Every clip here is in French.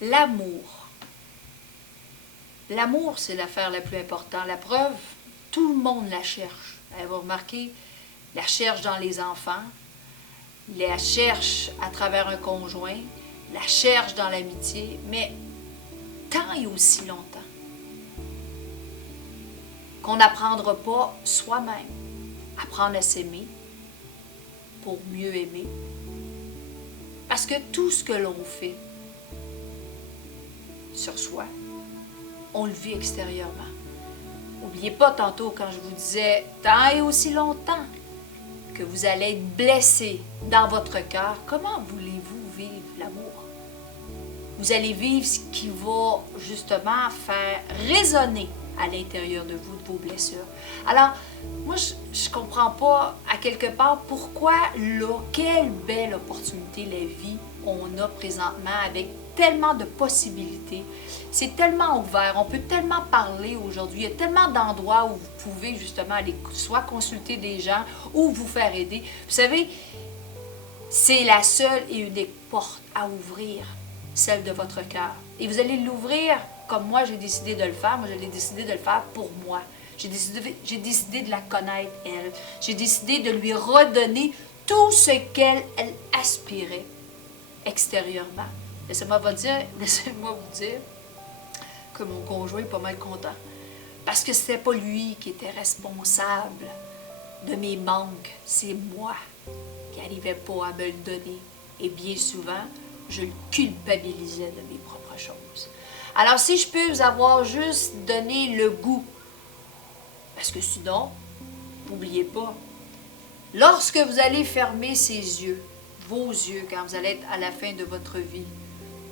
L'amour. L'amour, c'est l'affaire la plus importante. La preuve, tout le monde la cherche. Elle va remarquer, la cherche dans les enfants, la cherche à travers un conjoint, la cherche dans l'amitié, mais tant et aussi longtemps qu'on n'apprendra pas soi-même, apprendre à s'aimer pour mieux aimer. Parce que tout ce que l'on fait sur soi, on le vit extérieurement. N'oubliez pas tantôt quand je vous disais, tant et aussi longtemps que vous allez être blessé dans votre cœur, comment voulez-vous vivre l'amour? Vous allez vivre ce qui va justement faire résonner à l'intérieur de vous, de vos blessures. Alors, moi, je ne comprends pas à quelque part pourquoi là, quelle belle opportunité la vie on a présentement avec tellement de possibilités. C'est tellement ouvert, on peut tellement parler aujourd'hui, il y a tellement d'endroits où vous pouvez justement aller soit consulter des gens ou vous faire aider. Vous savez, c'est la seule et unique porte à ouvrir, celle de votre cœur. Et vous allez l'ouvrir comme moi j'ai décidé de le faire. Moi, j'ai décidé de le faire pour moi. J'ai décidé de la connaître, elle. J'ai décidé de lui redonner tout ce qu'elle aspirait extérieurement. Laissez-moi vous dire que mon conjoint est pas mal content. Parce que c'était pas lui qui était responsable de mes manques, c'est moi qui n'arrivais pas à me le donner. Et bien souvent, je le culpabilisais de mes propres choses. Alors, si je peux vous avoir juste donné le goût, parce que sinon, n'oubliez pas, lorsque vous allez fermer vos yeux, quand vous allez être à la fin de votre vie,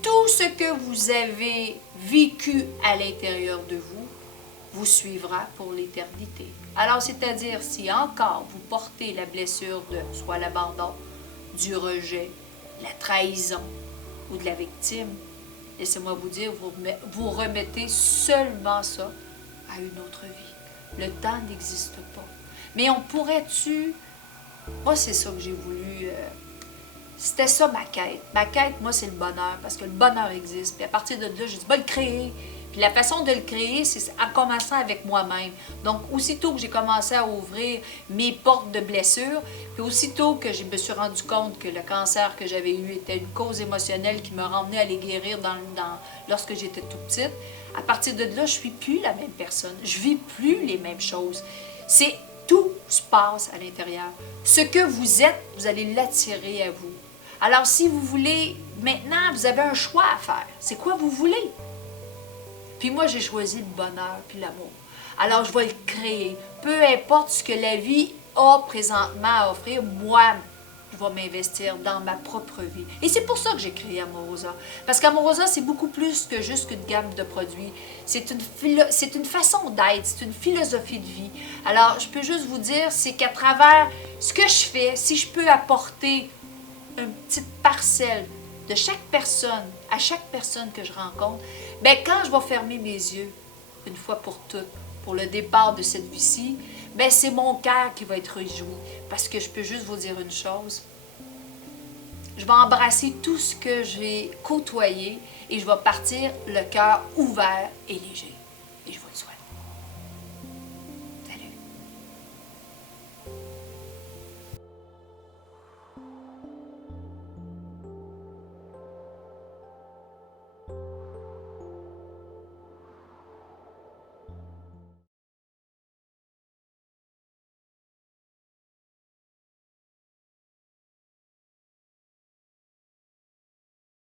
tout ce que vous avez vécu à l'intérieur de vous, vous suivra pour l'éternité. Alors, c'est-à-dire, si encore vous portez la blessure de soit l'abandon, du rejet, la trahison ou de la victime, laissez-moi vous dire, vous remettez seulement ça à une autre vie. Le temps n'existe pas. Mais on pourrait-tu... Moi, c'est ça que j'ai voulu... C'était ça ma quête. Ma quête, moi, c'est le bonheur, parce que le bonheur existe. Puis à partir de là, j'ai dit, le créer. Puis la façon de le créer, c'est en commençant avec moi-même. Donc, aussitôt que j'ai commencé à ouvrir mes portes de blessures, puis aussitôt que je me suis rendu compte que le cancer que j'avais eu était une cause émotionnelle qui me ramenait à les guérir lorsque j'étais toute petite, à partir de là, je ne suis plus la même personne. Je ne vis plus les mêmes choses. Tout se passe à l'intérieur. Ce que vous êtes, vous allez l'attirer à vous. Alors, si vous voulez, maintenant, vous avez un choix à faire. C'est quoi vous voulez? Puis moi, j'ai choisi le bonheur puis l'amour. Alors, je vais le créer. Peu importe ce que la vie a présentement à offrir, moi, je vais m'investir dans ma propre vie. Et c'est pour ça que j'ai créé Amorosa. Parce qu'Amorosa, c'est beaucoup plus que juste une gamme de produits. C'est une façon d'être, c'est une philosophie de vie. Alors, je peux juste vous dire, c'est qu'à travers ce que je fais, si je peux apporter une petite parcelle de chaque personne, à chaque personne que je rencontre, bien, quand je vais fermer mes yeux, une fois pour toutes, pour le départ de cette vie-ci, bien, c'est mon cœur qui va être réjoui. Parce que je peux juste vous dire une chose, je vais embrasser tout ce que j'ai côtoyé et je vais partir le cœur ouvert et léger.